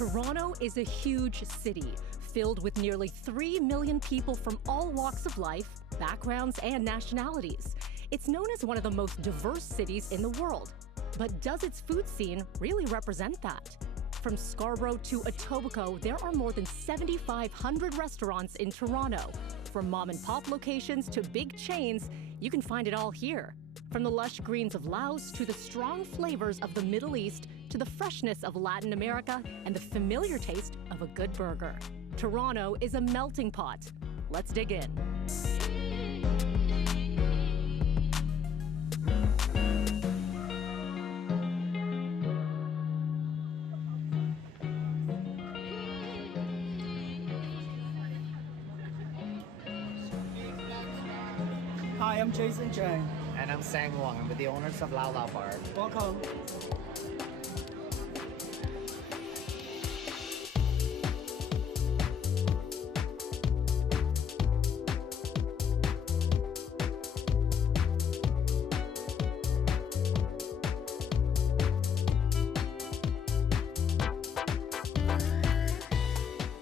Toronto is a huge city, filled with nearly 3 million people from all walks of life, backgrounds, and nationalities. It's known as one of the most diverse cities in the world. But does its food scene really represent that? From Scarborough to Etobicoke, there are more than 7,500 restaurants in Toronto. From mom-and-pop locations to big chains, you can find it all here. From the lush greens of Laos to the strong flavors of the Middle East to the freshness of Latin America and the familiar taste of a good burger. Toronto is a melting pot. Let's dig in. Hi, I'm Jason Chang. And I'm Sang Wong. I'm with the owners of Lao Lao Bar. Welcome.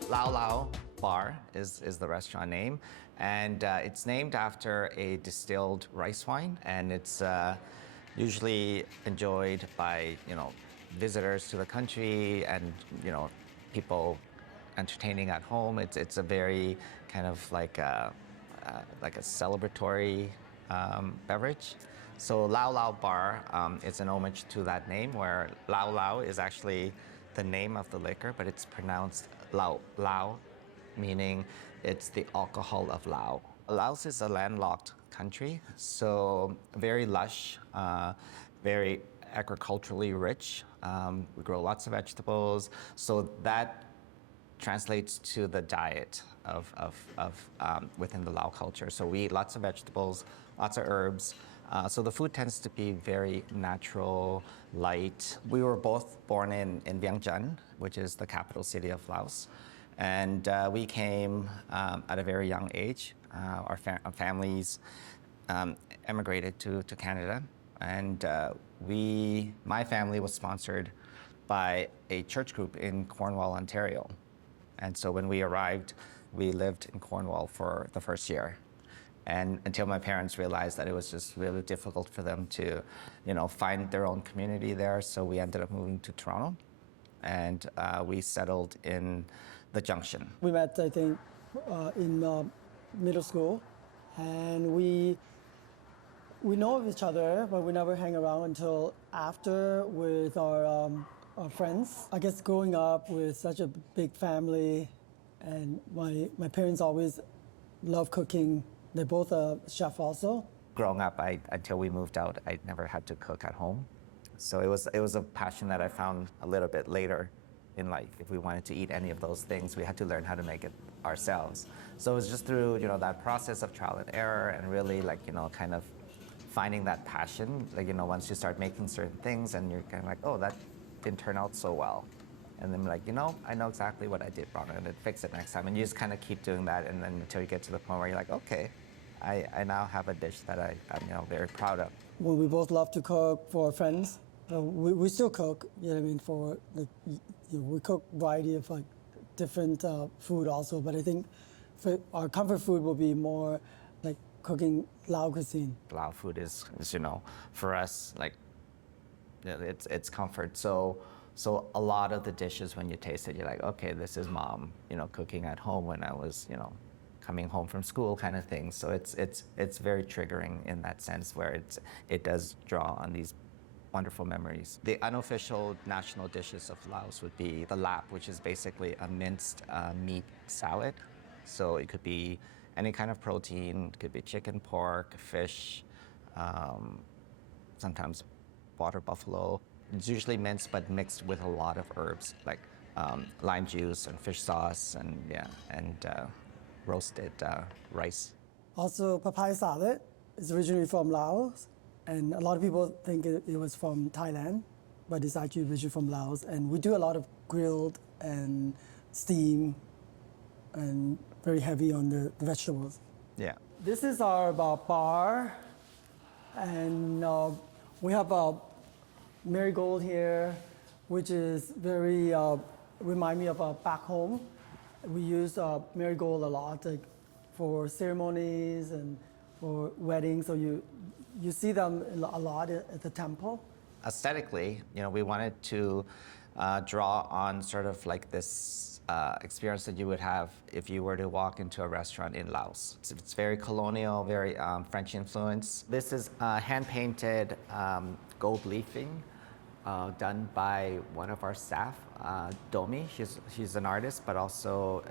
Lao Lao Bar is the restaurant name, and it's named after a distilled rice wine, and it's usually enjoyed by visitors to the country and people entertaining at home. It's a very kind of like a celebratory beverage. So Lao Lao Bar is an homage to that name, where Lao Lao is actually the name of the liquor, but it's pronounced Lao Lao, meaning it's the alcohol of Lao. Laos is a landlocked country, so very lush, very agriculturally rich. We grow lots of vegetables, so that translates to the diet of within the Lao culture. So we eat lots of vegetables, lots of herbs. So the food tends to be very natural, light. We were both born in Vientiane, which is the capital city of Laos. And we came at a very young age. Our families emigrated to Canada. And my family was sponsored by a church group in Cornwall, Ontario. And so when we arrived, we lived in Cornwall for the first year. And until my parents realized that it was just really difficult for them to, find their own community there. So we ended up moving to Toronto, and we settled in the Junction. We met, I think, in middle school, and we know of each other, but we never hang around until after with our friends. I guess growing up with such a big family, and my parents always loved cooking. They're both a chef also. Growing up, until we moved out, I never had to cook at home. So it was a passion that I found a little bit later in life. If we wanted to eat any of those things, we had to learn how to make it ourselves. So it was just through that process of trial and error, and really kind of finding that passion. Once you start making certain things, and you're kind of like, oh, that didn't turn out so well. And then I know exactly what I did wrong, and then fix it next time. And you just kind of keep doing that, and then until you get to the point where you're like, okay, I now have a dish that I'm very proud of. Well, we both love to cook for our friends. We still cook, for we cook a variety of different food also. But I think for our comfort food will be more like cooking Lao cuisine. Lao food is for us, it's comfort. So a lot of the dishes, when you taste it, you're like, okay, this is mom, cooking at home when I was, coming home from school kind of thing. So it's very triggering in that sense, where it does draw on these wonderful memories. The unofficial national dishes of Laos would be the lap, which is basically a minced meat salad. So it could be any kind of protein. It could be chicken, pork, fish, sometimes water buffalo. It's usually minced, but mixed with a lot of herbs, like lime juice and fish sauce, and roasted rice. Also, papaya salad is originally from Laos, and a lot of people think it was from Thailand, but it's actually originally from Laos. And we do a lot of grilled and steam, and very heavy on the vegetables. Yeah. This is our bar, and we have a marigold here, which is very remind me of back home. We use marigold a lot, like for ceremonies and for weddings. So you see them a lot at the temple. Aesthetically, we wanted to draw on sort of like this experience that you would have if you were to walk into a restaurant in Laos. It's very colonial, very French influence. This is hand-painted gold leafing done by one of our staff, Domi. She's an artist, but also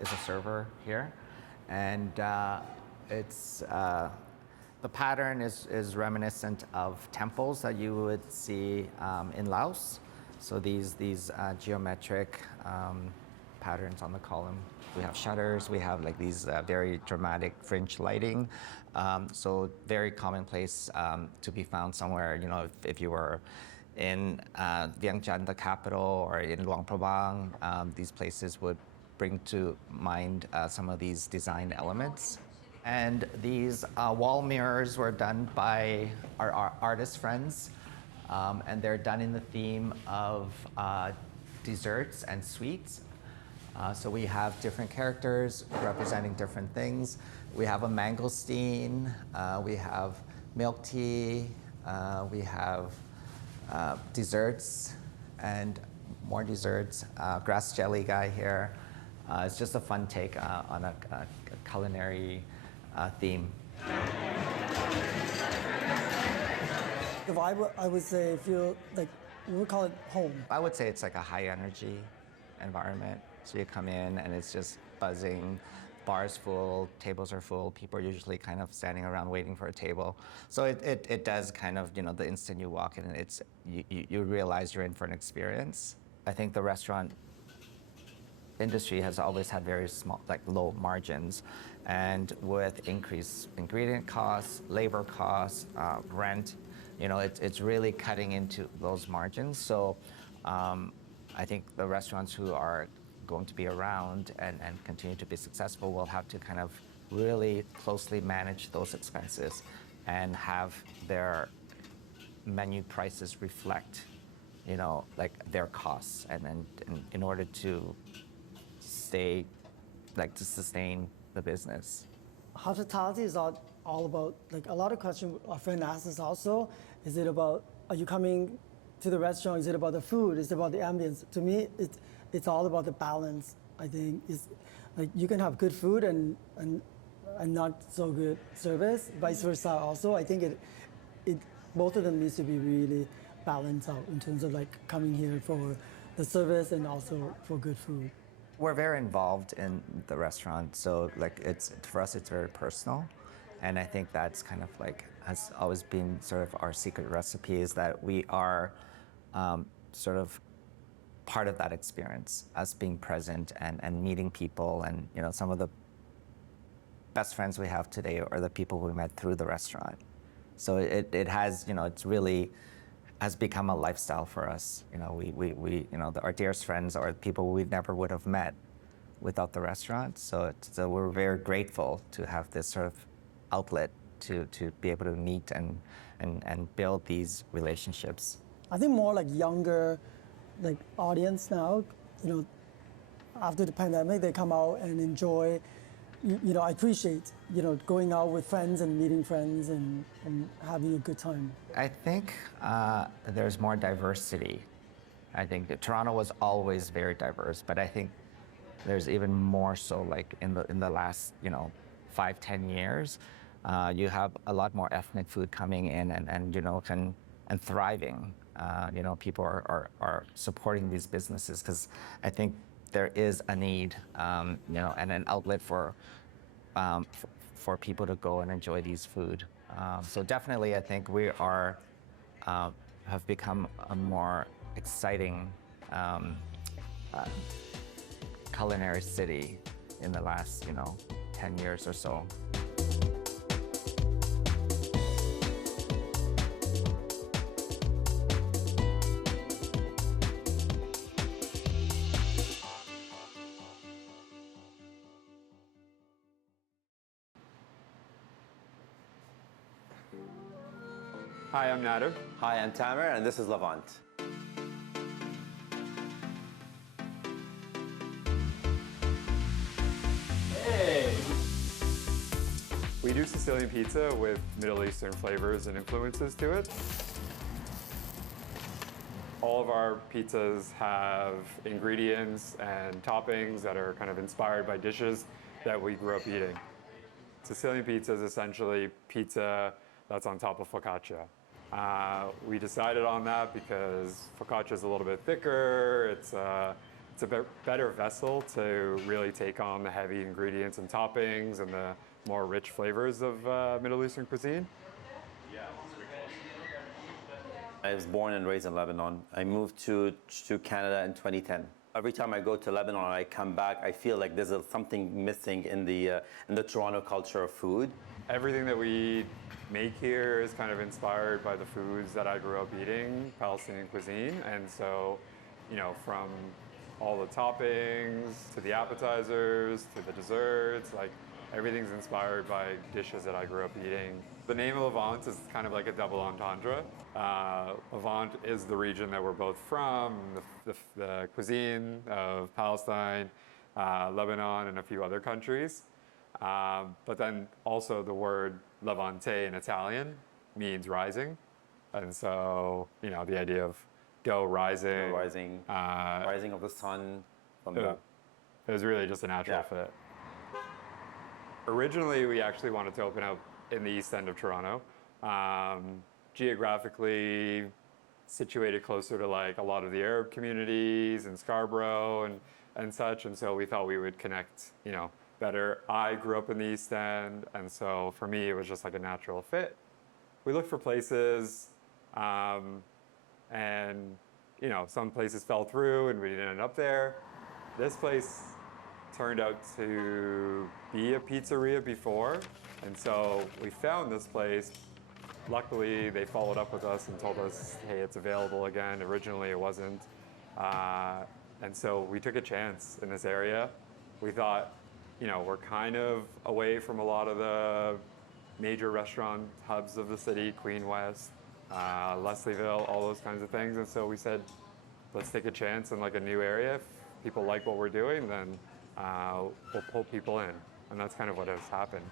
is a server here. And it's the pattern is reminiscent of temples that you would see in Laos. So these geometric patterns on the column. We have shutters, we have like these very dramatic fringe lighting. So very commonplace to be found somewhere, if you were in Vientiane, the capital, or in Luang Prabang, these places would bring to mind some of these design elements. And these wall mirrors were done by our artist friends, and they're done in the theme of desserts and sweets. So we have different characters representing different things. We have a mangosteen, we have milk tea, we have desserts and more desserts. Grass jelly guy here. It's just a fun take on a culinary theme. The vibe, I would say, feel like we would call it home. I would say it's like a high energy environment. So you come in and it's just buzzing, bars full, tables are full, people are usually kind of standing around waiting for a table. So it does kind of, the instant you walk in, it's you realize you're in for an experience. I think the restaurant industry has always had very small, like low margins. And with increased ingredient costs, labor costs, rent, it's really cutting into those margins. So I think the restaurants who are going to be around and continue to be successful will have to kind of really closely manage those expenses and have their menu prices reflect, like their costs, and in order to to sustain the business. Hospitality is all about, like a lot of questions our friend asked us also, is it about, are you coming to the restaurant, is it about the food, is it about the ambience? To me, it's all about the balance. I think it's like you can have good food and not so good service, vice versa also. I think it both of them needs to be really balanced out in terms of like coming here for the service and also for good food. We're very involved in the restaurant, so like for us it's very personal, and I think that's kind of like has always been sort of our secret recipe, is that we are sort of part of that experience, us being present and meeting people, and some of the best friends we have today are the people we met through the restaurant. So it has it's really has become a lifestyle for us. Our dearest friends are people we never would have met without the restaurant. So we're very grateful to have this sort of outlet to be able to meet and build these relationships. I think more like younger, like audience now. After the pandemic, they come out and enjoy. I appreciate, going out with friends and meeting friends and having a good time. I think there's more diversity. I think that Toronto was always very diverse, but I think there's even more so like in the last 5-10 years. You have a lot more ethnic food coming in and thriving. People are supporting these businesses because I think there is a need, and an outlet for people to go and enjoy these food. So definitely, I think we are have become a more exciting culinary city in the last 10 years or so. Hi, I'm Nader. Hi, I'm Tamer, and this is Levant. We do Sicilian pizza with Middle Eastern flavors and influences to it. All of our pizzas have ingredients and toppings that are kind of inspired by dishes that we grew up eating. Sicilian pizza is essentially pizza that's on top of focaccia. We decided on that because focaccia is a little bit thicker. It's a better vessel to really take on the heavy ingredients and toppings and the more rich flavors of Middle Eastern cuisine. I was born and raised in Lebanon. I moved to Canada in 2010. Every time I go to Lebanon, I come back, I feel like there's something missing in the Toronto culture of food. Everything that we make here is kind of inspired by the foods that I grew up eating, Palestinian cuisine. And so, you know, from all the toppings to the appetizers to the desserts, like everything's inspired by dishes that I grew up eating. The name of Levant is kind of like a double entendre. Levant is the region that we're both from, the cuisine of Palestine, Lebanon, and a few other countries. But then also the word Levante in Italian means rising. And so, you know, the idea of dough rising. Rising of the sun. It was really just a natural fit. Originally, we actually wanted to open up in the east end of Toronto. Geographically situated closer to like a lot of the Arab communities in Scarborough and such. And so we thought we would connect, you know, better. I grew up in the East End, and so for me, it was just like a natural fit. We looked for places, and you know, some places fell through, and we didn't end up there. This place turned out to be a pizzeria before, and so we found this place. Luckily, they followed up with us and told us, hey, it's available again. Originally, it wasn't. And so we took a chance in this area. We thought, you know, we're kind of away from a lot of the major restaurant hubs of the city, Queen West, Leslieville, all those kinds of things. And so we said, let's take a chance in like a new area. If people like what we're doing, then we'll pull people in. And that's kind of what has happened.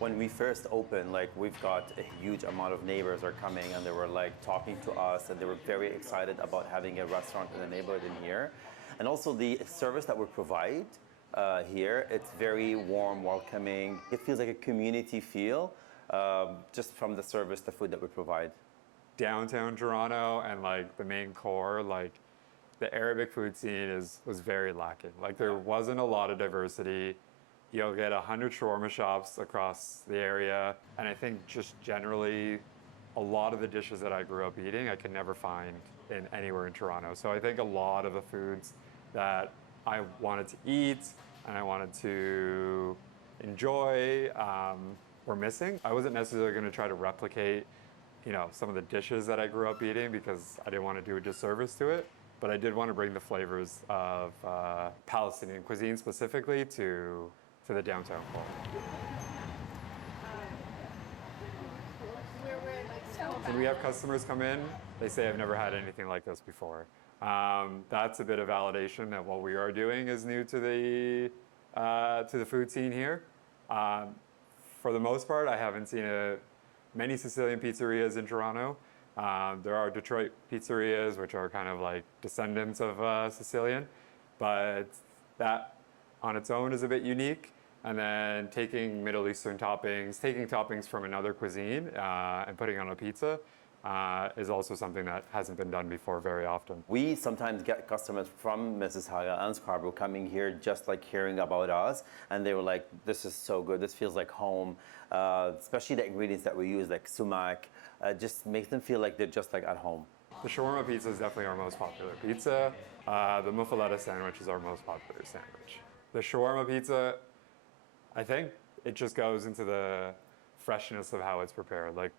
When we first opened, like we've got a huge amount of neighbors are coming and they were like talking to us and they were very excited about having a restaurant in the neighborhood in here. And also the service that we provide here, it's very warm, welcoming. It feels like a community feel just from the service, the food that we provide. Downtown Toronto and like the main core, like the Arabic food scene was very lacking. Like there wasn't a lot of diversity. You'll get 100 shawarma shops across the area. And I think just generally, a lot of the dishes that I grew up eating, I could never find anywhere in Toronto. So I think a lot of the foods that I wanted to eat and I wanted to enjoy were missing. I wasn't necessarily going to try to replicate, you know, some of the dishes that I grew up eating because I didn't want to do a disservice to it. But I did want to bring the flavors of Palestinian cuisine specifically to the downtown core. When we have customers come in, they say, I've never had anything like this before. That's a bit of validation that what we are doing is new to the food scene here. For the most part, I haven't seen many Sicilian pizzerias in Toronto. There are Detroit pizzerias, which are kind of like descendants of Sicilian, but that on its own is a bit unique. And then taking Middle Eastern toppings, taking toppings from another cuisine and putting on a pizza is also something that hasn't been done before very often. We sometimes get customers from Mississauga and Scarborough coming here just like hearing about us, and they were like, this is so good, this feels like home, especially the ingredients that we use like sumac, just makes them feel like they're just like at home. The shawarma pizza is definitely our most popular pizza. The muffaletta sandwich is our most popular sandwich. The shawarma pizza, I think it just goes into the freshness of how it's prepared. Like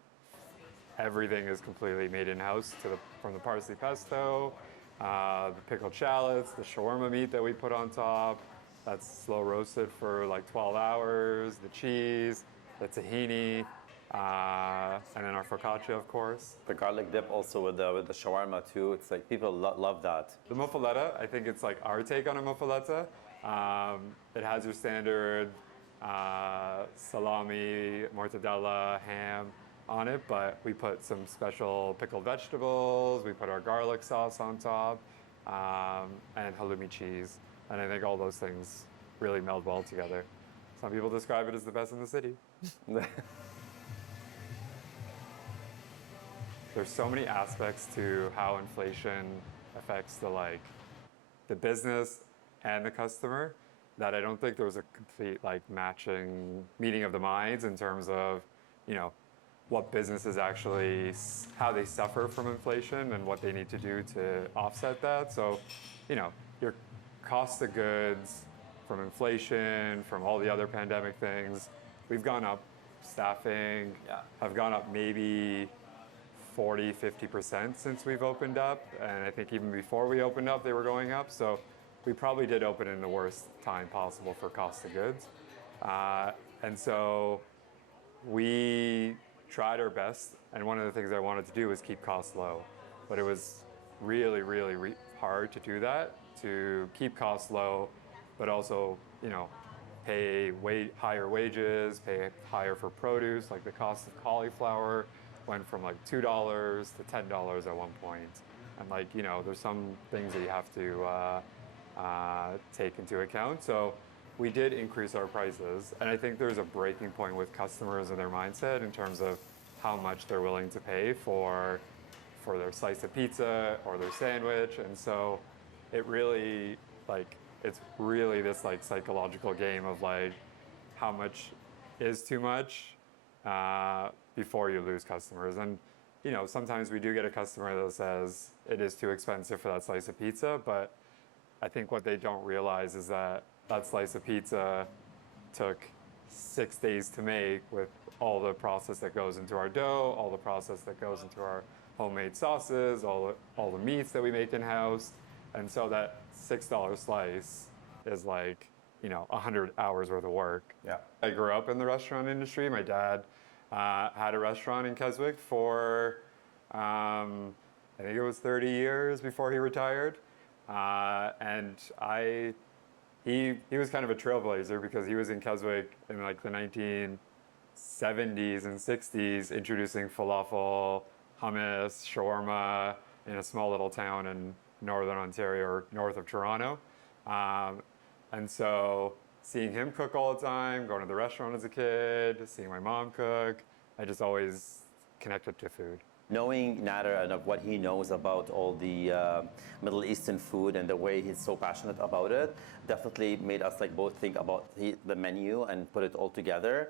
everything is completely made in-house from the parsley pesto, the pickled shallots, the shawarma meat that we put on top. That's slow roasted for like 12 hours, the cheese, the tahini, and then our focaccia, of course. The garlic dip also with the shawarma too. It's like people love that. The muffaletta, I think it's like our take on a muffaletta. It has your standard salami, mortadella, ham on it, but we put some special pickled vegetables, we put our garlic sauce on top, and halloumi cheese. And I think all those things really meld well together. Some people describe it as the best in the city. There's so many aspects to how inflation affects the business and the customer that I don't think there was a complete meeting of the minds in terms of, what businesses actually, how they suffer from inflation and what they need to do to offset that. So, your cost of goods from inflation, from all the other pandemic things, we've gone up. Staffing have gone up maybe 40, 50% since we've opened up. And I think even before we opened up, they were going up. So we probably did open in the worst time possible for cost of goods. And so we tried our best. And one of the things I wanted to do was keep costs low. But it was really, really hard to do that, to keep costs low, but also, pay higher wages, pay higher for produce. Like the cost of cauliflower went from like $2 to $10 at one point. And there's some things that you have to take into account. So we did increase our prices. And I think there's a breaking point with customers and their mindset in terms of how much they're willing to pay for their slice of pizza or their sandwich. And so it really, it's really this psychological game of how much is too much before you lose customers. And sometimes we do get a customer that says it is too expensive for that slice of pizza, but I think what they don't realize is that that slice of pizza took 6 days to make, with all the process that goes into our dough, all the process that goes into our homemade sauces, all the meats that we make in-house. And so that $6 slice is 100 hours worth of work. Yeah. I grew up in the restaurant industry. My dad had a restaurant in Keswick for, I think it was 30 years before he retired. And he was kind of a trailblazer because he was in Keswick in the 1970s and 60s, introducing falafel, hummus, shawarma in a small little town in Northern Ontario or north of Toronto. And so seeing him cook all the time, going to the restaurant as a kid, seeing my mom cook, I just always connected to food. Knowing Nader and of what he knows about all the Middle Eastern food and the way he's so passionate about it, definitely made us both think about the menu and put it all together.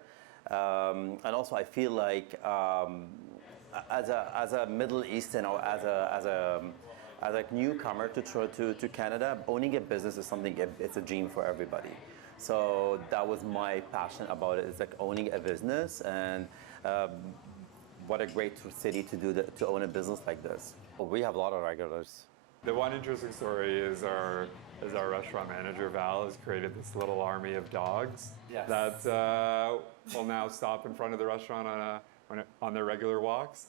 And also I feel like as a Middle Eastern or as a newcomer to Canada, owning a business is something, it's a dream for everybody. So that was my passion about it. It's owning a business, and what a great city to own a business like this. We have a lot of regulars. The one interesting story is our restaurant manager, Val, has created this little army of dogs that will now stop in front of the restaurant on their regular walks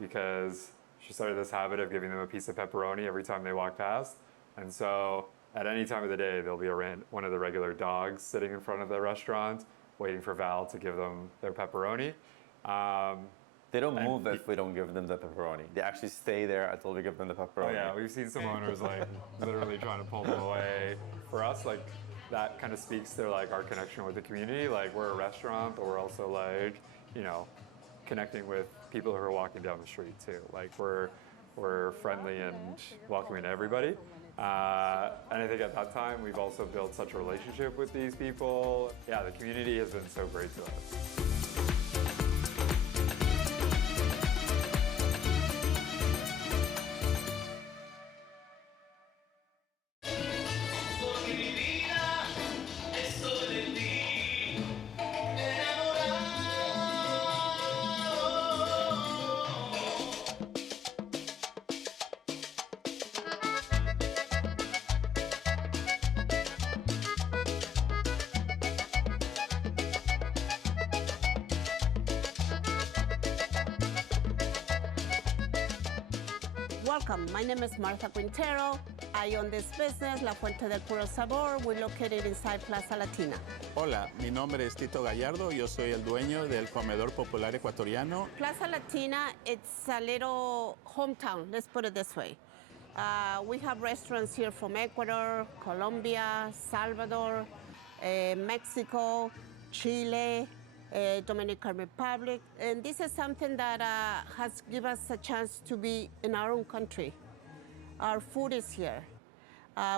because she started this habit of giving them a piece of pepperoni every time they walk past. And so at any time of the day, there'll be one of the regular dogs sitting in front of the restaurant waiting for Val to give them their pepperoni. They don't move if we don't give them the pepperoni. They actually stay there until we give them the pepperoni. Oh yeah, we've seen some owners literally trying to pull them away. For us, that kind of speaks to our connection with the community. We're a restaurant, but we're also connecting with people who are walking down the street too. We're friendly and welcoming to everybody. And I think at that time, we've also built such a relationship with these people. Yeah, the community has been so great to us. Welcome, my name is Martha Quintero. I own this business, La Fuente del Puro Sabor. We're located inside Plaza Latina. Hola, mi nombre es Tito Gallardo. Yo soy el dueño del Comedor Popular Ecuatoriano. Plaza Latina, it's a little hometown, let's put it this way. We have restaurants here from Ecuador, Colombia, Salvador, Mexico, Chile, Dominican Republic. And this is something that has given us a chance to be in our own country. Our food is here.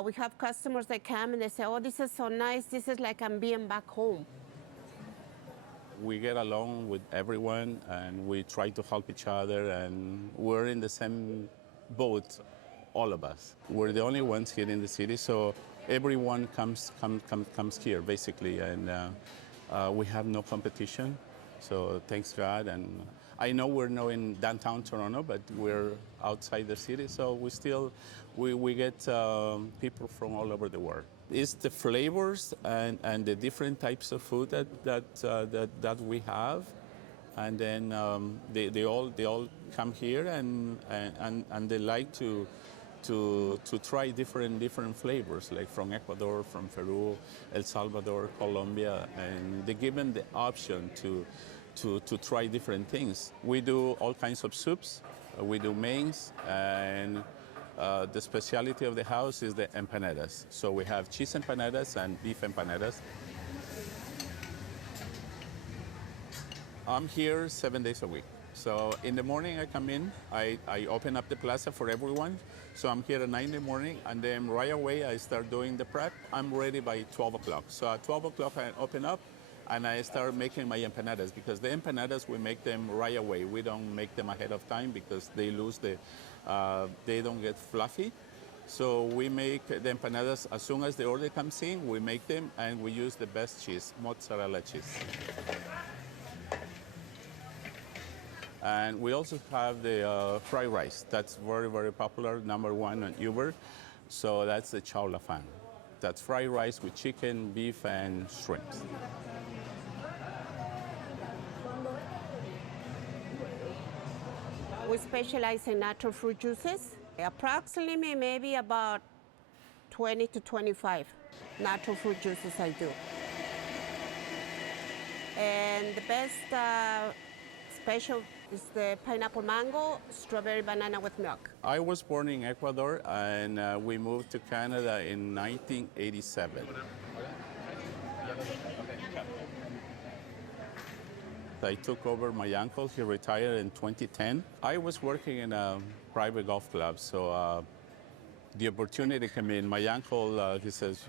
We have customers that come and they say, oh, this is so nice. This is like I'm being back home. We get along with everyone and we try to help each other, and we're in the same boat, all of us. We're the only ones here in the city, so everyone comes here basically, and we have no competition. So thanks God. And I know we're not in downtown Toronto, but we're outside the city, so we get people from all over the world. It's the flavors and the different types of food that we have, and then they all come here and they like to try different flavors, like from Ecuador, from Peru, El Salvador, Colombia, and they give them the option to try different things. We do all kinds of soups, we do mains, and the specialty of the house is the empanadas. So we have cheese empanadas and beef empanadas. I'm here 7 days a week. So in the morning I come in, I open up the plaza for everyone. So I'm here at 9 in the morning, and then right away I start doing the prep. I'm ready by 12 o'clock. So at 12 o'clock I open up and I start making my empanadas, because the empanadas, we make them right away. We don't make them ahead of time because they lose they don't get fluffy. So we make the empanadas as soon as the order comes in, we make them, and we use the best cheese, mozzarella cheese. And we also have the fried rice. That's very, very popular, #1 on Uber. So that's the chow la fan. That's fried rice with chicken, beef, and shrimps. We specialize in natural fruit juices. Approximately maybe about 20 to 25 natural fruit juices I do. And the best special is the pineapple mango, strawberry banana with milk. I was born in Ecuador, and we moved to Canada in 1987. I took over my uncle. He retired in 2010. I was working in a private golf club, so the opportunity came in. My uncle, he says,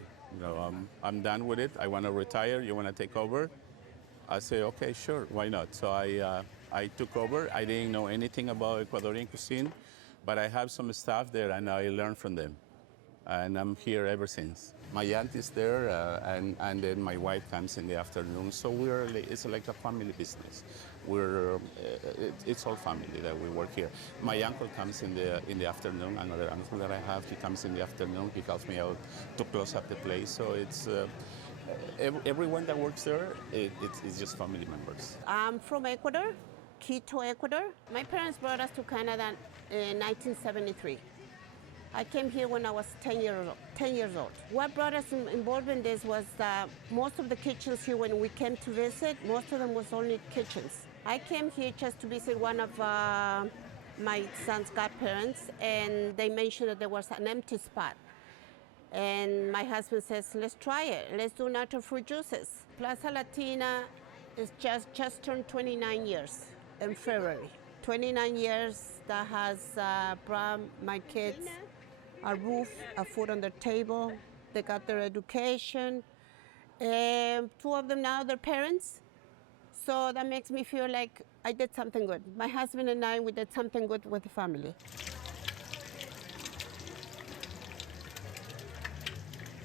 I'm done with it. I want to retire. You want to take over? I say, okay, sure, why not? So I took over. I didn't know anything about Ecuadorian cuisine, but I have some staff there, and I learned from them. And I'm here ever since. My aunt is there, and then my wife comes in the afternoon. So it's like a family business. It's all family that we work here. My uncle comes in the afternoon. Another uncle that I have, he comes in the afternoon. He helps me out to close up the place. So it's everyone that works there, it's just family members. I'm from Ecuador, Quito, Ecuador. My parents brought us to Canada in 1973. I came here when I was 10 years old. What brought us involved in this was that most of the kitchens here, when we came to visit, most of them was only kitchens. I came here just to visit one of my son's godparents, and they mentioned that there was an empty spot. And my husband says, let's try it. Let's do natural fruit juices. Plaza Latina is just turned 29 years in February. 29 years that has brought my kids a roof, a food on their table. They got their education. And 2 of them now, they're parents. So that makes me feel like I did something good. My husband and I, we did something good with the family.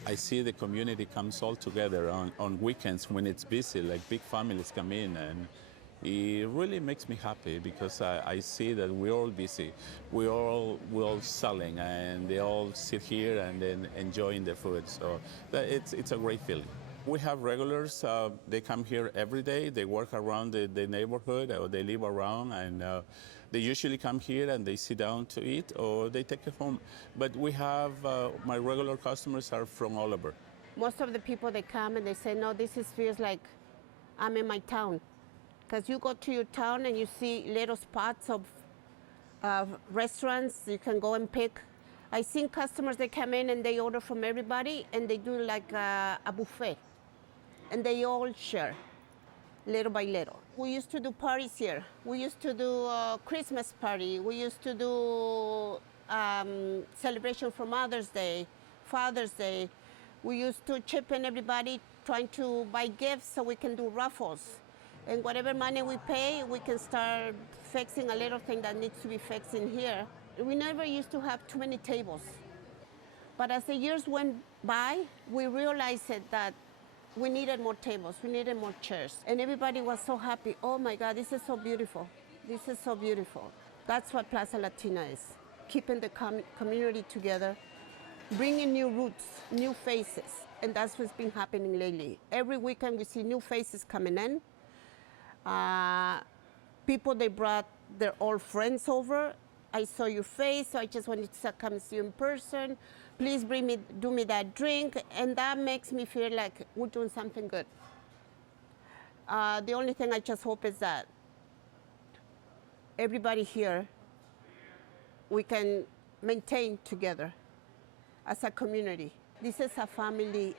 I see the community comes all together on weekends when it's busy, like big families come in, and it really makes me happy because I see that we're all busy. We're all selling, and they all sit here and then enjoying the food. So it's a great feeling. We have regulars. They come here every day. They work around the neighborhood, or they live around, and They usually come here and they sit down to eat, or they take it home. But we have, my regular customers are from all over. Most of the people, they come and they say, no, feels like I'm in my town. Because you go to your town and you see little spots of restaurants you can go and pick. I've seen customers, they come in and they order from everybody and they do like a buffet. And they all share, little by little. We used to do parties here. We used to do a Christmas party. We used to do celebration for Mother's Day, Father's Day. We used to chip in everybody trying to buy gifts so we can do raffles. And whatever money we pay, we can start fixing a little thing that needs to be fixed in here. We never used to have too many tables. But as the years went by, we realized that we needed more tables, we needed more chairs. And everybody was so happy. Oh my God, this is so beautiful. This is so beautiful. That's what Plaza Latina is, keeping the community together, bringing new roots, new faces. And that's what's been happening lately. Every weekend we see new faces coming in. People, they brought their old friends over. I saw your face, so I just wanted to come and see you in person. Please do me that drink. And that makes me feel like we're doing something good. The only thing I just hope is that everybody here, we can maintain together as a community. This is a family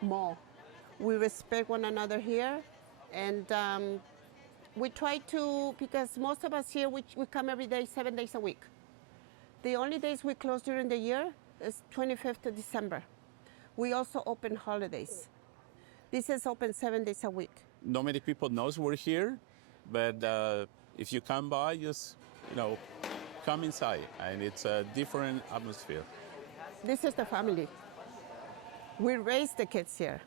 mall. We respect one another here, and we try to, because most of us here, we come every day, 7 days a week. The only days we close during the year is 25th of December. We also open holidays. This is open 7 days a week. Not many people knows we're here, but if you come by, just, come inside, and it's a different atmosphere. This is the family. We raise the kids here.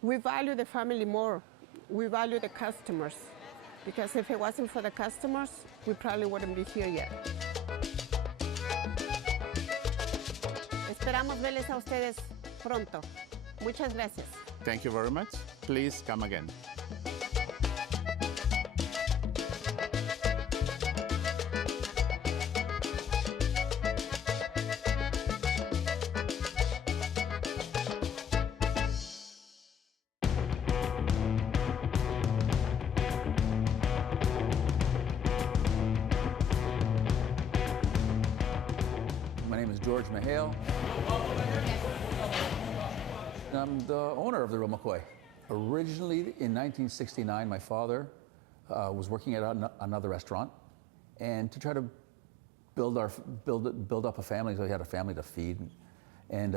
We value the family more. We value the customers. Because if it wasn't for the customers, we probably wouldn't be here yet. Esperamos verles a ustedes pronto. Muchas gracias. Thank you very much. Please come again. George Mahale. I'm the owner of the Real McCoy. Originally, in 1969, my father was working at another restaurant, and to try to build up a family, so he had a family to feed, and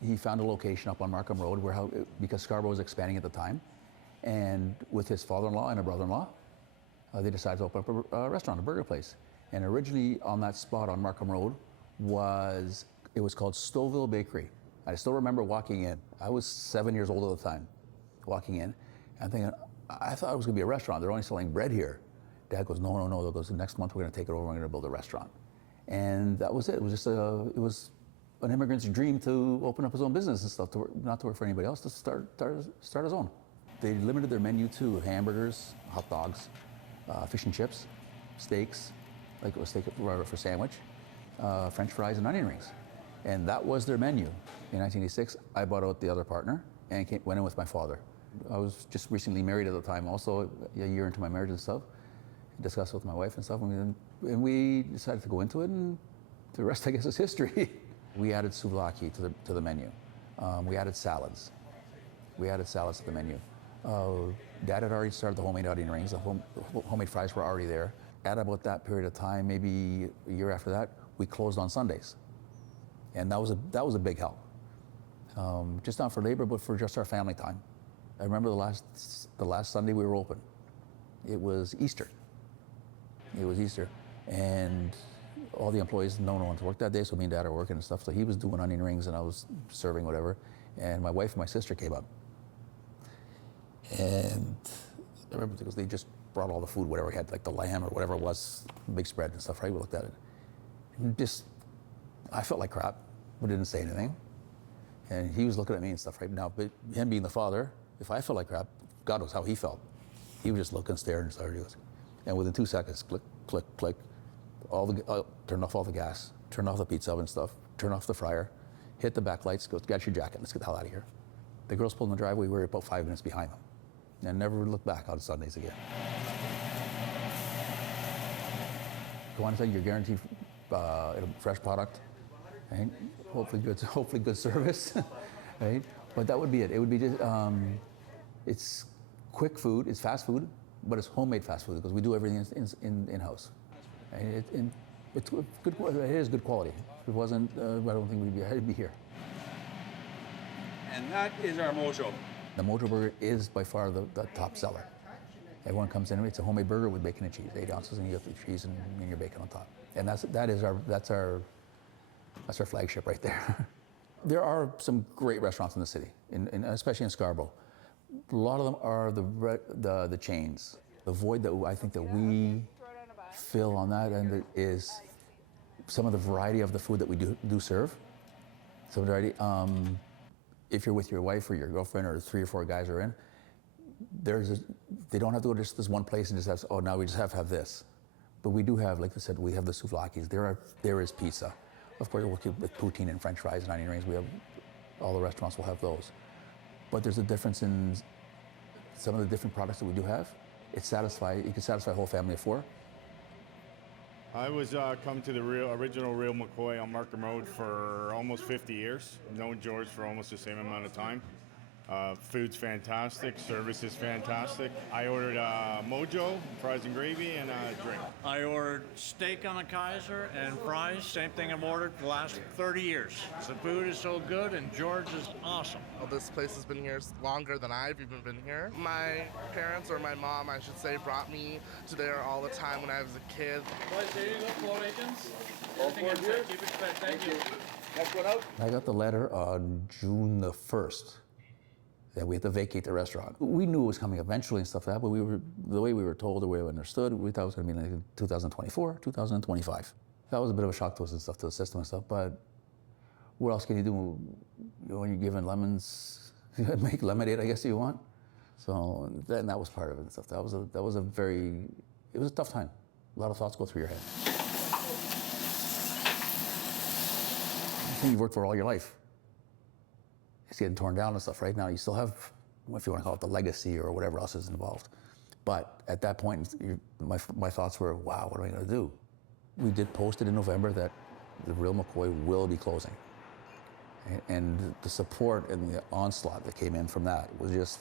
he found a location up on Markham Road because Scarborough was expanding at the time, and with his father-in-law and a brother-in-law, they decided to open up a restaurant, a burger place. And originally on that spot on Markham Road was called Stouffville Bakery. I still remember walking in. I was 7 years old at the time, walking in, and thinking, I thought it was gonna be a restaurant. They're only selling bread here. Dad goes, no. He goes, next month we're gonna take it over, we're gonna build a restaurant. And that was it. It was just it was an immigrant's dream to open up his own business and stuff, not to work for anybody else, to start his own. They limited their menu to hamburgers, hot dogs, fish and chips, steaks, like it was steak for sandwich, French fries and onion rings. And that was their menu. In 1986, I bought out the other partner and went in with my father. I was just recently married at the time, also a year into my marriage and stuff. Discussed with my wife and stuff, and we decided to go into it, and the rest, I guess, is history. We added souvlaki to the menu. We added salads. We added salads to the menu. Dad had already started the homemade onion rings. The homemade fries were already there. At about that period of time, maybe a year after that, we closed on Sundays, and that was a big help. Just not for labor, but for just our family time. I remember the last Sunday we were open. It was Easter. And all the employees, no one to work that day, so me and Dad are working and stuff. So he was doing onion rings and I was serving whatever. And my wife and my sister came up. And I remember because they just brought all the food, whatever we had, like the lamb or whatever it was, big spread and stuff, right? We looked at it. And I felt like crap, but didn't say anything. And he was looking at me and stuff, right? Now, but him being the father, if I felt like crap, God knows how he felt. He was just looking, staring, and started. And within 2 seconds, click, click, click, turn off all the gas, turn off the pizza oven stuff, turn off the fryer, hit the back lights, go get your jacket, let's get the hell out of here. The girls pulled in the driveway, we were about 5 minutes behind them. And never looked back on Sundays again. You want to say you're guaranteed fresh product, right? Hopefully good service, right? But that would be it. It would be just, it's quick food, it's fast food, but it's homemade fast food because we do everything in-house. It's good. It is good quality. If it wasn't, I don't think we'd be here. And that is our mojo. The Mojo Burger is by far the top seller. Everyone comes in, it's a homemade burger with bacon and cheese, 8 ounces, and you get the cheese and your bacon on top. And that's our flagship right there. There are some great restaurants in the city, especially in Scarborough. A lot of them are the chains. The void that I think that we fill on that end is some of the variety of the food that we do serve. Some variety. If you're with your wife or your girlfriend or 3 or 4 guys are in, they don't have to go to just this one place and just have, oh, now we just have to have this. But we do have, like I said, we have the souvlakis. There is pizza. Of course, we'll keep with poutine and French fries and onion rings. All the restaurants will have those. But there's a difference in some of the different products that we do have. You can satisfy a whole family of 4. I was come to the original Real McCoy on Markham Road for almost 50 years. Known George for almost the same amount of time. Food's fantastic, service is fantastic. I ordered Mojo, fries and gravy, and a drink. I ordered steak on a Kaiser and fries, same thing I've ordered for the last 30 years. The food is so good and George is awesome. Well, this place has been here longer than I've even been here. My parents, or my mom, I should say, brought me to there all the time when I was a kid. Boys, there you go, 4 agents. Everything in check, keep it fed, thank you. Next one out. I got the letter on June the 1st. That we had to vacate the restaurant. We knew it was coming eventually and stuff like that, but the way we were told, the way we understood, we thought it was going to be in 2024, 2025. That was a bit of a shock to us and stuff, to the system and stuff, but what else can you do when you're given lemons? Make lemonade, I guess, if you want. So then that was part of it and stuff. It was a tough time. A lot of thoughts go through your head. The thing you've worked for all your life. It's getting torn down and stuff. Right now, you still have, if you want to call it the legacy or whatever else is involved. But at that point, my thoughts were, wow, what am I going to do? We did post it in November that the Real McCoy will be closing. And the support and the onslaught that came in from that was just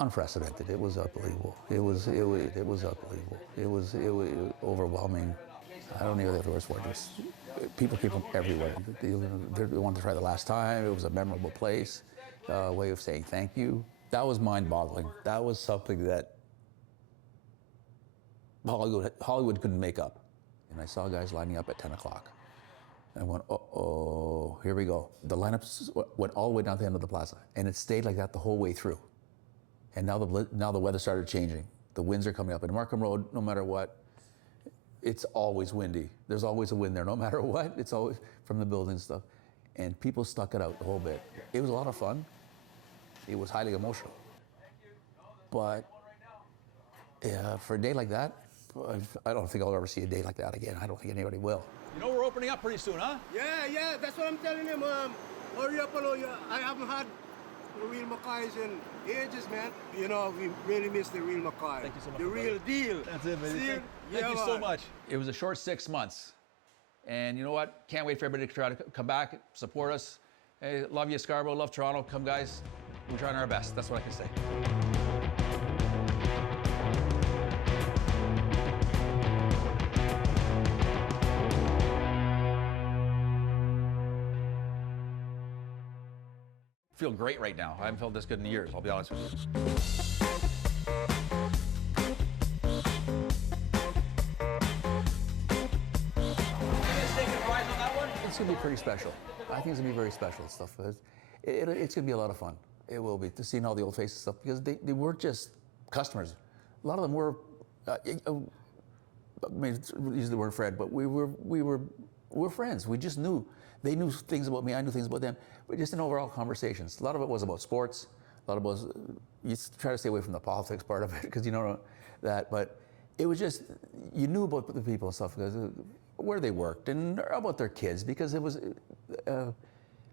unprecedented. It was unbelievable. It was unbelievable. It was overwhelming. I don't even know if the words for it. People came from everywhere. They wanted to try the last time. It was a memorable place, a way of saying thank you. That was mind-boggling. That was something that Hollywood couldn't make up. And I saw guys lining up at 10 o'clock. And I went, uh-oh, here we go. The lineups went all the way down to the end of the plaza. And it stayed like that the whole way through. And now the weather started changing. The winds are coming up. And Markham Road, no matter what, it's always windy. There's always a wind there, no matter what. It's always from the building and stuff. And people stuck it out the whole bit. It was a lot of fun. It was highly emotional. But for a day like that, I don't think I'll ever see a day like that again. I don't think anybody will. You know we're opening up pretty soon, huh? Yeah, that's what I'm telling him. Hurry up, I haven't had the Real McCoys in ages, man. You know, we really miss the Real McCoy. Thank you so much. The real deal. That's it, baby. See? Thank you so much. It was a short 6 months. And you know what? Can't wait for everybody to try to come back, support us. Hey, love you, Scarborough. Love Toronto. Come, guys. We're trying our best. That's what I can say. I feel great right now. I haven't felt this good in years, I'll be honest with you. It's going to be pretty special. I think it's going to be very special and stuff. It's going to be a lot of fun. It will be, to seeing all the old faces and stuff, because they weren't just customers. A lot of them were, I mean, use the word Fred, but we were friends. We just knew. They knew things about me, I knew things about them, but just in overall conversations. A lot of it was about sports. A lot of it was, you try to stay away from the politics part of it, because you know that, but it was just, you knew about the people and stuff, because where they worked and about their kids, because it was, a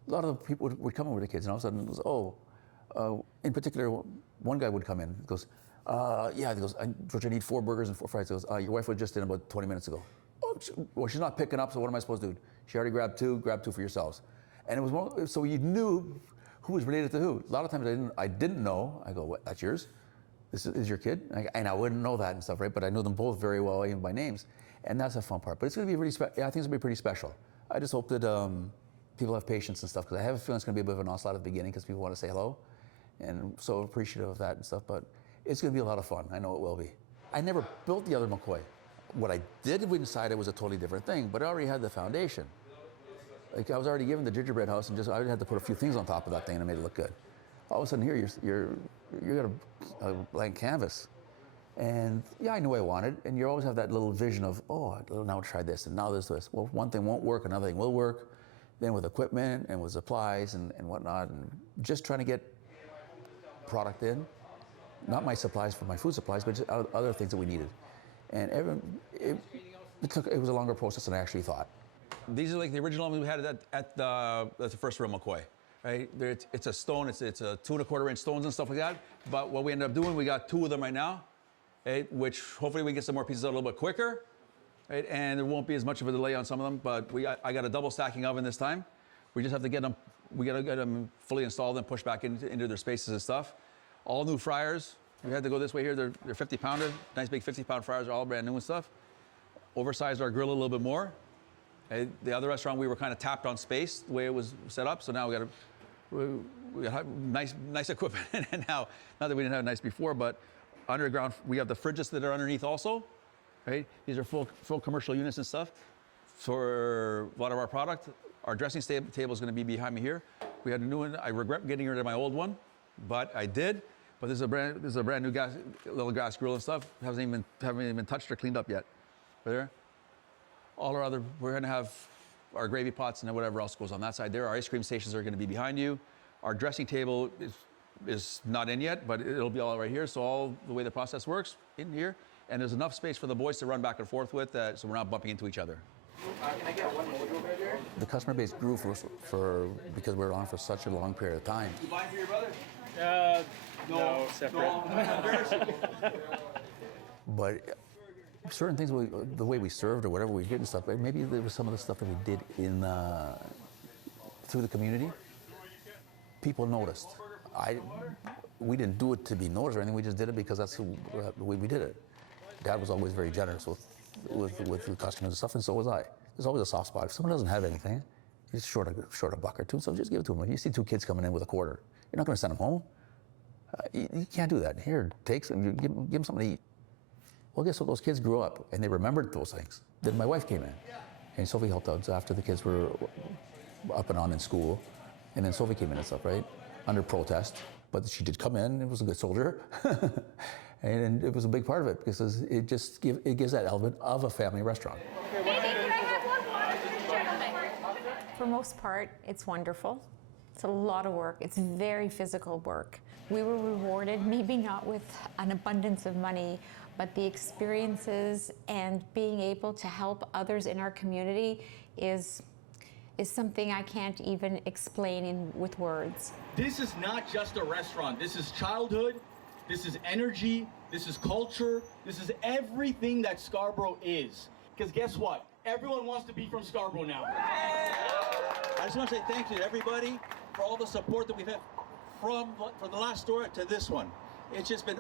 lot of the people would come in with the kids, and all of a sudden it was, in particular, one guy would come in, goes, yeah, he goes, George, I need 4 burgers and 4 fries. He goes, your wife was just in about 20 minutes ago. Oh, well, she's not picking up, so what am I supposed to do? She already grabbed 2 for yourselves. And it was one, so you knew who was related to who. A lot of times I didn't know. I go, what, that's yours? This is your kid? And I wouldn't know that and stuff, right? But I know them both very well, even by names. And that's the fun part. But it's going to be really I think it's going to be pretty special. I just hope that people have patience and stuff, because I have a feeling it's going to be a bit of an onslaught at the beginning, because people want to say hello. And so appreciative of that and stuff. But it's going to be a lot of fun. I know it will be. I never built the other McCoy. What I did inside it was a totally different thing, but I already had the foundation. Like, I was already given the gingerbread house, and I had to put a few things on top of that thing, and it made it look good. All of a sudden here, you got a blank canvas. And yeah, I knew what I wanted, and you always have that little vision of, oh, now try this, and now this. Well, one thing won't work, another thing will work. Then with equipment and with supplies and whatnot, and just trying to get product in. Not my supplies for my food supplies, but just other things that we needed. And it was a longer process than I actually thought. These are like the original ones we had at the first Real McCoy, right? It's a stone, it's a 2 1/4 inch stones and stuff like that. But what we ended up doing, we got 2 of them right now, right? Which hopefully we can get some more pieces out a little bit quicker, right? And there won't be as much of a delay on some of them, but I got a double stacking oven this time. We just have to get them, we gotta get them fully installed and pushed back into their spaces and stuff. All new fryers. We had to go this way here. They're 50-pounder, nice big 50-pound fryers, are all brand new and stuff. Oversized our grill a little bit more. The other restaurant, we were kind of tapped on space the way it was set up. So now we got nice equipment. And now, not that we didn't have it nice before, but underground, we have the fridges that are underneath also, right? These are full commercial units and stuff for a lot of our product. Our dressing table is going to be behind me here. We had a new one. I regret getting rid of my old one, but I did. But this is a brand new little gas grill and stuff. Haven't even touched or cleaned up yet. Right there. All our other, we're gonna have our gravy pots and whatever else goes on that side there. Our ice cream stations are gonna be behind you. Our dressing table is not in yet, but it'll be all right here. So all the way the process works in here. And there's enough space for the boys to run back and forth with, so we're not bumping into each other. Can I get one more over there? The customer base grew because we were on for such a long period of time. You buying for your brother? No, separate. But certain things, the way we served or whatever we did and stuff, maybe there was some of the stuff that we did through the community. People noticed. We didn't do it to be noticed or anything. We just did it because that's the way we did it. Dad was always very generous with the customers and stuff, and so was I. There's always a soft spot. If someone doesn't have anything, he's short a buck or two, so just give it to them. If you see 2 kids coming in with a quarter, you're not going to send them home. You can't do that. Here, take some, give them something to eat. Well, guess what? Those kids grew up and they remembered those things. Then my wife came in, and Sophie helped out after the kids were up and on in school, and then Sophie came in and stuff, right, under protest. But she did come in. It was a good soldier, and it was a big part of it because it gives that element of a family restaurant. For most part, it's wonderful. It's a lot of work. It's very physical work. We were rewarded, maybe not with an abundance of money, but the experiences and being able to help others in our community is something I can't even explain with words. This is not just a restaurant. This is childhood, this is energy, this is culture, this is everything that Scarborough is. Because guess what? Everyone wants to be from Scarborough now. I just want to say thank you to everybody for all the support that we've had from the last store to this one. It's just been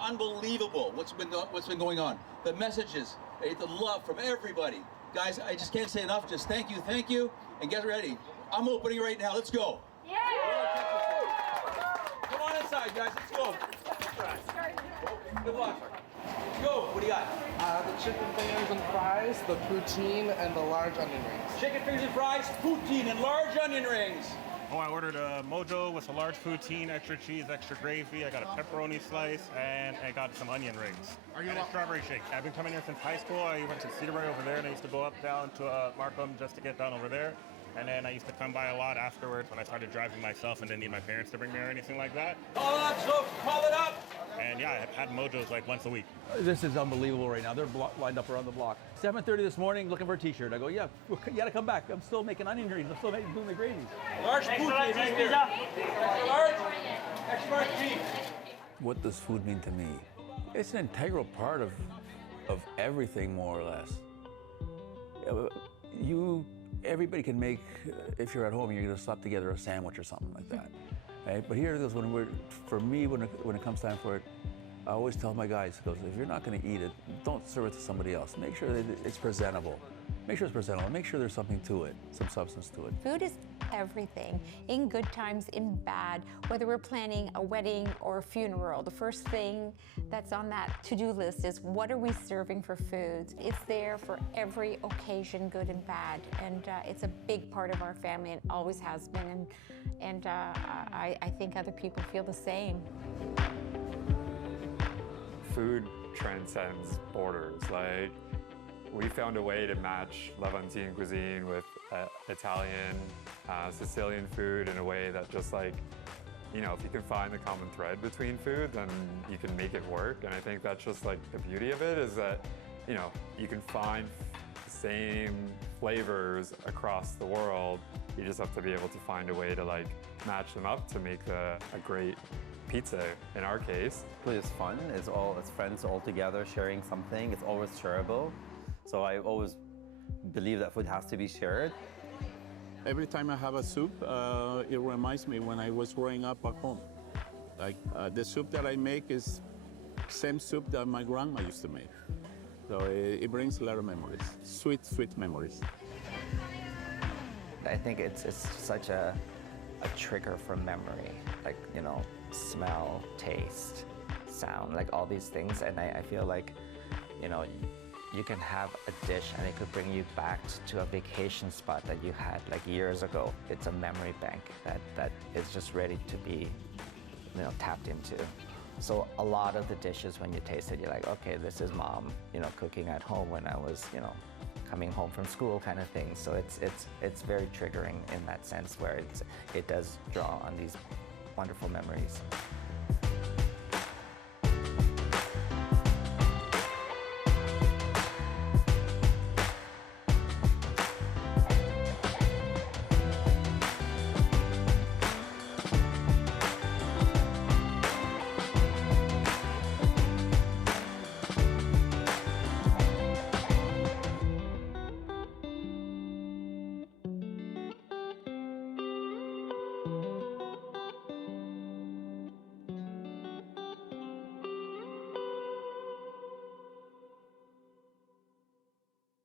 unbelievable what's been going on. The messages, the love from everybody. Guys, I just can't say enough. Just thank you, and get ready. I'm opening right now. Let's go. Yeah! Come on inside, guys. Let's go. Good luck. Go. What do you got? The chicken fingers and fries, the poutine, and the large onion rings. Chicken fingers and fries, poutine, and large onion rings. Oh, I ordered a mojo with a large poutine, extra cheese, extra gravy. I got a pepperoni slice, and I got some onion rings. And a strawberry shake. I've been coming here since high school. I went to Cedarburg over there, and I used to go down to Markham just to get down over there. And then I used to come by a lot afterwards when I started driving myself and didn't need my parents to bring me or anything like that. Call it up, folks. Call it up. And yeah, I had Mojo's like once a week. This is unbelievable right now. They're lined up around the block. 7:30 this morning, looking for a T-shirt. I go, yeah, you gotta come back. I'm still making onion rings. I'm still doing the gravies. Large food, pizza. Extra large, extra large cheese. What does food mean to me? It's an integral part of everything, more or less. Everybody can make, if you're at home, you're gonna slap together a sandwich or something like that, right? But here it is, for me, when it comes time for it, I always tell my guys, if you're not gonna eat it, don't serve it to somebody else. Make sure that it's presentable. Make sure it's presentable. Make sure there's something to it, some substance to it. Food is everything, in good times, in bad, whether we're planning a wedding or a funeral. The first thing that's on that to-do list is what are we serving for foods? It's there for every occasion, good and bad, and it's a big part of our family and always has been, and I think other people feel the same. Food transcends borders. Like, we found a way to match Levantine cuisine with Italian, Sicilian food in a way that just like, you know, if you can find the common thread between food, then you can make it work. And I think that's just like the beauty of it, is that, you know, you can find the same flavors across the world. You just have to be able to find a way to like match them up to make a great pizza in our case. Food is fun. It's friends all together sharing something. It's always shareable. So I always believe that food has to be shared. Every time I have a soup, it reminds me when I was growing up at home. Like the soup that I make is same soup that my grandma used to make. So it brings a lot of memories, sweet, sweet memories. I think it's such a trigger for memory, like, you know, smell, taste, sound, like all these things. And I feel like, you know, you can have a dish and it could bring you back to a vacation spot that you had like years ago. It's a memory bank that is just ready to be, you know, tapped into. So a lot of the dishes, when you taste it, you're like, okay, this is mom, you know, cooking at home when I was, you know, coming home from school kind of thing. So it's very triggering in that sense, where it does draw on these wonderful memories.